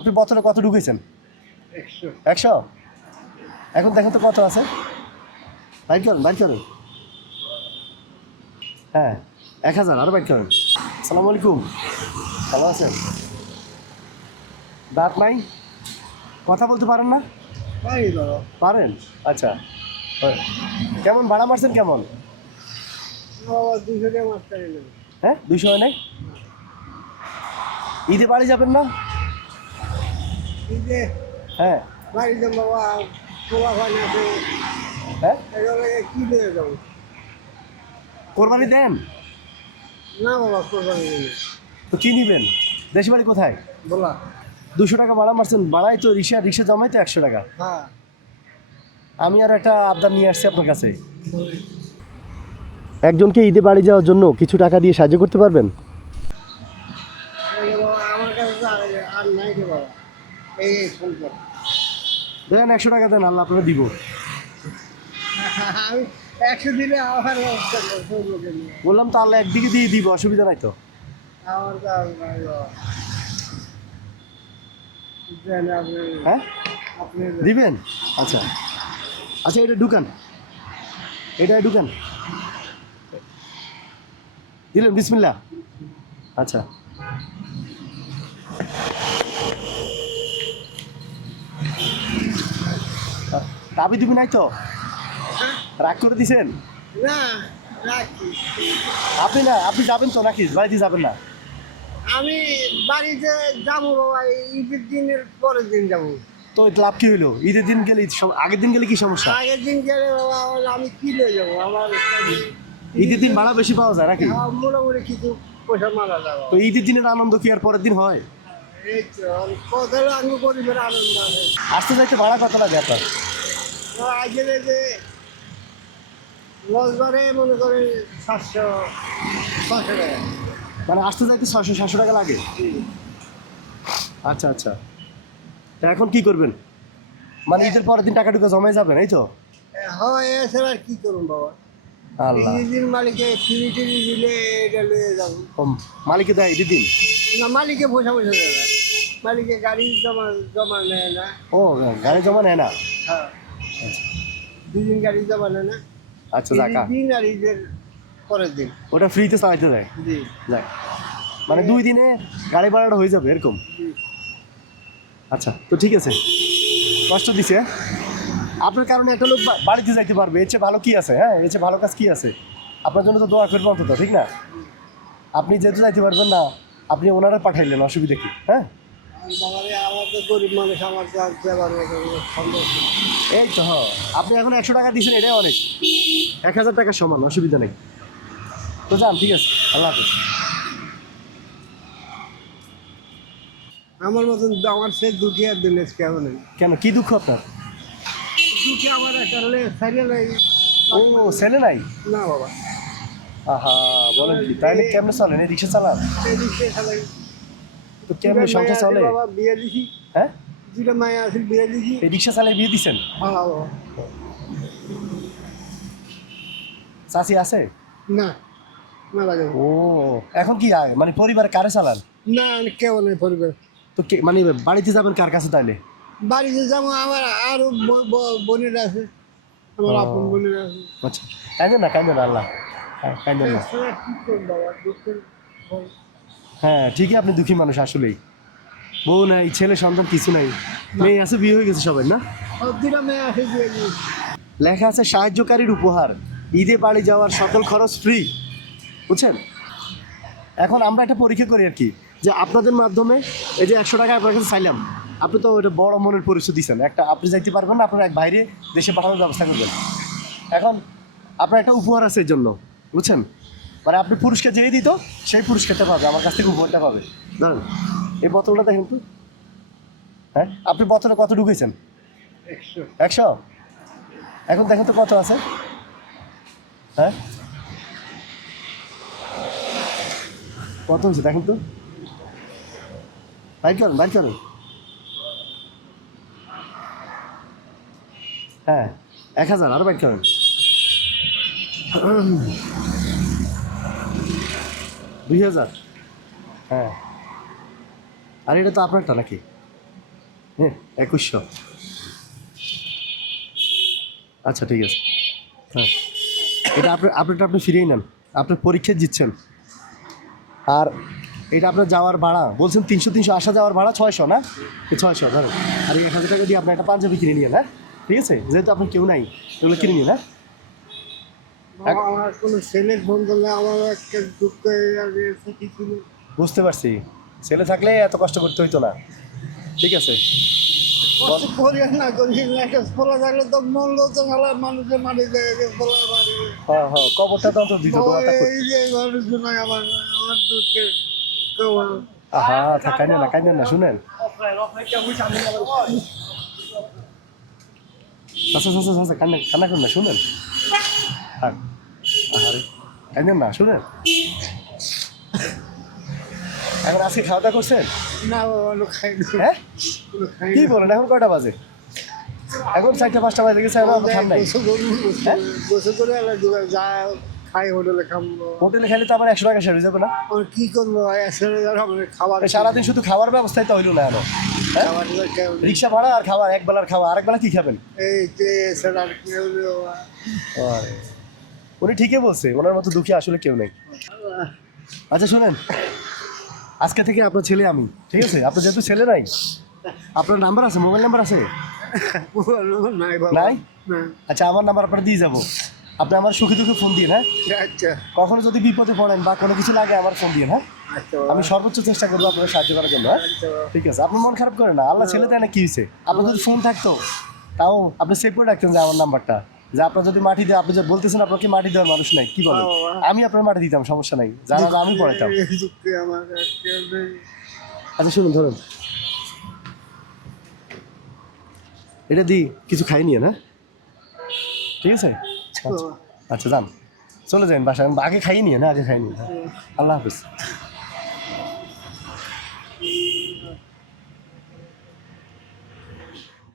আপনি বছরে কত ঢুকেছেন? 100। এখন দেখেন তো কত আছে, বাইর করেন বাইর করেন। হ্যাঁ 1000, আরও বাইর করেন। আসসালামু আলাইকুম, ভালো আছেন? দাঁত নাই, কথা বলতে পারেন না? পারেন, আচ্ছা। কেমন ভাড়া মারছেন কেমন? হ্যাঁ 200 হয় নাই? ঈদে বাড়ি যাবেন না? হ্যাঁ হ্যাঁ, কোরবানি দেন না বাবা কোরবানি নেই। তো কি নিবেন? দেশি বাড়ি কোথায়? বলা 200 টাকা ভাড়া মারছেন, ভাড়াই তো রিক্সা জমাই তো 100 টাকা। হ্যাঁ আমি আর একটা আবদার নিয়ে আসছি আপনার কাছে। একজনকে ঈদে বাড়ি যাওয়ার জন্য কিছু টাকা দিয়ে সাহায্য করতে পারবেন? এই বাবা আমার কাছে তো আর নাই রে বাবা, এই ফোন কর। দেন 100 টাকা দেন, আল্লাহ আপনাকে দিব। আমি 100 দিলে আমার ব্যবস্থা করবো কেন? বললাম তো আল্লাহ একদিকে দিয়ে দিব, অসুবিধা নাই তো। আমার তো আর নাই বাবা। দেন আপনি, হ্যাঁ আপনি দিবেন, আচ্ছা আচ্ছা, এটা ঢুকান, এটা ঢুকান, দিলেন, বিসমিল্লাহ। আচ্ছা তাবি দিবি নাই তো? রাগ করে দিছেন? না রাখি। আপনি না, আপনি যাবেন তো নাকি বাড়িতে যাবেন না? আমি বাড়িতে যাবো বাবা, এই ঈদের দিনের পরের দিন যাবো। তো লাভ কি হইলো? ঈদের দিন গেলে, আগের দিন গেলে কি সমস্যা? আগের দিন গেলে বাবা আমি কিনে যাবো আমার ঈদের দিন ভাড়া বেশি পাওয়া যায় নাকি? মোটামুটি কিছু পয়সা মারা যাবো। তো ঈদের দিনের আনন্দ কি আর পরের দিন হয়? এই তো কত আমি গরিবের আনন্দ আছে। আসতে যাইতে ভাড়া কত লাগে আপনার? আজকে যে রোজবারে মনে করেন 700 টাকা। মানে আসতে যাইতে 600-700 টাকা লাগে? আচ্ছা আচ্ছা, তা এখন কি করবেন? মানে ঈদের পরের দিন টাকা টুকা জমাই যাবেন, এই তো? হয় এছাড়া আর কি করুন বাবা, আল্লাহ, ঈদের মালিকে ফিরি টিরি দিলে এটা লয়ে যাবো। মালিকে দেয় ঈদের দিন? না মালিকে পয়সা দেয় না, মালিকে গাড়ি জমা জমা নেয় না। ও, গাড়ি জমা নেয় না? হ্যাঁ আচ্ছা 2 দিন গাড়ি জমা নেয় না, আচ্ছা, ঈদের যাকা দিন আর ঈদের পরের দিন। ওটা ফ্রিতে চালাইতে দেয়? জি যাক, মানে 2 দিনে গাড়ি ভাড়াটা হয়ে যাবে এরকম? জি। আচ্ছা, তো ঠিক আছে, কষ্ট দিছে আপনার কারণে একটা লোক বাড়িতে যাইতে পারবে, এর চেয়ে ভালো কি আছে? হ্যাঁ, এর চেয়ে ভালো কাজ কি আছে? আপনার জন্য তো দোয়া করবো অন্তত, ঠিক না? আপনি যেহেতু যাইতে পারবেন না, আপনি ওনারা পাঠাইলেন, অসুবিধা কি? হ্যাঁ আর বাবারে আমার তো গরিব মানুষ, আমার তো আর দেওয়ার মতো সম্ভব না। এই তো, হ্যাঁ আপনি এখন 100 টাকা দিয়েছেন, এটাই অনেক, 1000 টাকার সমান, অসুবিধা নেই। তো যান, ঠিক আছে, আল্লাহ হাফেজ। আমার মতন আমার সে দুঃখী আর দিলে কেমন নেই। কেন, কি দুঃখ আপনার? দুঃখী আমার একটা সাইকেল ও, ছেলে নাই? না বাবা, আহা, বলেন কি, তাইলে কেমনে চলেন? এই রিক্সা চালান? এই রিক্সা চালাই। তো কেমনে সংসার চলে? বাবা বিয়ে দিছি, হ্যাঁ, 2টা মায়া আছে, বিয়ে দিছি। এই রিক্সা চালিয়ে বিয়ে দিচ্ছেন? হ্যাঁ বাবা। চাচি আছে? না মারা যাবে ও, এখন কি মানে পরিবারে কারে চালান? না, কেমন নেই পরিবার। তো মানে বাড়িতে যাবেন কার কাছে তাইলে? বাড়িতে যাবো, আমার আরো বোনেরা আছে, আমার আপন বোনেরা আছে। আচ্ছা, কাঁদেন না, কাঁদেন না, আল্লাহ, কাঁদেন না। এছাড়া কি করবো বাবা, দুঃখের ফল। হ্যাঁ ঠিকই, আপনি দুঃখী মানুষ আসলেই। বউ নাই, ছেলে সন্তান কিছু নাই, মেয়ে আছে, বিয়ে হয়ে গেছে সবাই না? 2টা মেয়ে আছে, বিয়ে দিয়েছি। লেখা আছে সাহায্যকারীর উপহার, ঈদে বাড়ি যাওয়ার সকল খরচ ফ্রি, বুঝছেন? এখন আমরা একটা পরীক্ষা করি আর কি, যে আপনাদের মাধ্যমে এই যে 100 টাকা আপনার কাছে চাইলাম, আপনি তো ওটা বড় মনের পরিচয় দিচ্ছেন, একটা আপনি যাইতে পারবেন না, আপনার এক বাইরে দেশে পাঠানোর ব্যবস্থা করবেন। এখন আপনার একটা উপহার আছে এর জন্য, বুঝছেন? মানে আপনি পুরস্কার যেই দিত, সেই পুরস্কারটা পাবে, আমার কাছ থেকে উপহারটা পাবে। ধরেন এই বোতলটা দেখেন তো, হ্যাঁ আপনি বোতলে কত ঢুকেছেন? 100। 100। এখন দেখেন তো কত আছে, হ্যাঁ কত হয়েছে দেখেন তো, বাইর করেন বাইর করেন। হ্যাঁ 1000, আরও বাইর করেন। 2000। হ্যাঁ, আর এটা তো আপনারটা নাকি? হ্যাঁ 2100। আচ্ছা ঠিক আছে, হ্যাঁ এটা আপনারটা আপনি ফিরিয়ে নেন, আপনার পরীক্ষা দিচ্ছেন। আর এটা আপনার যাওয়ার ভাড়া বলছেন 300 আসা যাওয়ার ভাড়া 600 না? এই 600 ধরেন। আর এই 1000 টাকা দিয়ে আপনি একটা পাঞ্জাবি কিনে নিয়ে না, ঠিক আছে? যেহেতু আপনার কেউ নাই, এগুলো কিনে নিন। হ্যাঁ আমার কোনো ছেলে ফোন করলে আমার একটা দুঃখ ছিল। বুঝতে পারছি, ছেলে থাকলে এত কষ্ট করতে হইতো না, ঠিক আছে? কষ্ট করি আর না করি একটা ফোলা থাকলে তো মূল্য তো ভালো মানুষের মাটি যায় ফোলা মারি। হ্যাঁ হ্যাঁ, কবরটা তো অন্তত দিত, দোয়াটা করতো। এই যে মানুষজন আমার আমার দুঃখের খবর। আহা কাঁদেন না শুনেন। আচ্ছা কান্না করেন না, শুনেন। থাক, আহারে কাঁদেন না, শুনেন। এখন আজকে খাওয়া দাওয়া করছেন? না বাবা লোক খাই না। হ্যাঁ কোনো খাই কি না। বলেন, এখন কয়টা বাজে? এখন 4টা 5টা বাজে গেছে, এখন খান নাই? হ্যাঁ? গোসল করে আবার যা খাই হোটেলে খাবো। হোটেলে খেলে তো আবার 100 টাকা শেষ হয়ে যাবে না? আর কি করবো খাবার সারাদিন শুধু খাবার ব্যবস্থায় তো হইলো না এখন। হ্যাঁ খাবার রিক্সা ভাড়া আর খাবার, এক বেলার খাওয়া, আরেক বেলা কি খাবেন? এই যে সেটা আর কি হলো আরে, উনি ঠিকই বলছে, ওনার মতো দুঃখী আসলে কেউ নেই। আচ্ছা শুনেন, আজকে থেকে আপনার ছেলে আমি, ঠিক আছে? আপনার যেহেতু ছেলে নাই, আপনার নাম্বার আছে, মোবাইল নাম্বার আছে? নাই বাবা নাই? না। আচ্ছা আমার নাম্বার আপনার দিয়ে যাবো, আপনি আমার সুখে দুঃখে ফোন দিন। হ্যাঁ আচ্ছা কখনো যদি বিপদে পড়েন বা কোনো কিছু লাগে আমার ফোন দিন। হ্যাঁ আচ্ছা আমি সর্বোচ্চ চেষ্টা করবো আপনার সাহায্য করার জন্য। হ্যাঁ ঠিক আছে, আপনি মন খারাপ করেন না, আল্লাহ ছেলে দেয় না, কি হয়েছে? আপনার যদি ফোন থাকতো তাও আপনি সেভ করে রাখতেন যে আমার নাম্বারটা, যে আপনার যদি মাটি দেয়, আপনি যে বলতেছেন আপনাকে মাটি দেওয়ার মানুষ নাই, কি বলেন? আমি আপনার মাটি দিতাম, সমস্যা নাই, জানা আমি পড়াইতাম। এই দুঃখে আমার আর কেউ নেই। আচ্ছা শুনুন, ধরুন এটা দিই, কিছু খাই নিয়ে না, ঠিক আছে? আচ্ছা আচ্ছা যান, চলে যান বাসায়, আগে খাই নিয়ে না, আগে খাই নিয়ে। আল্লাহ হাফিজ।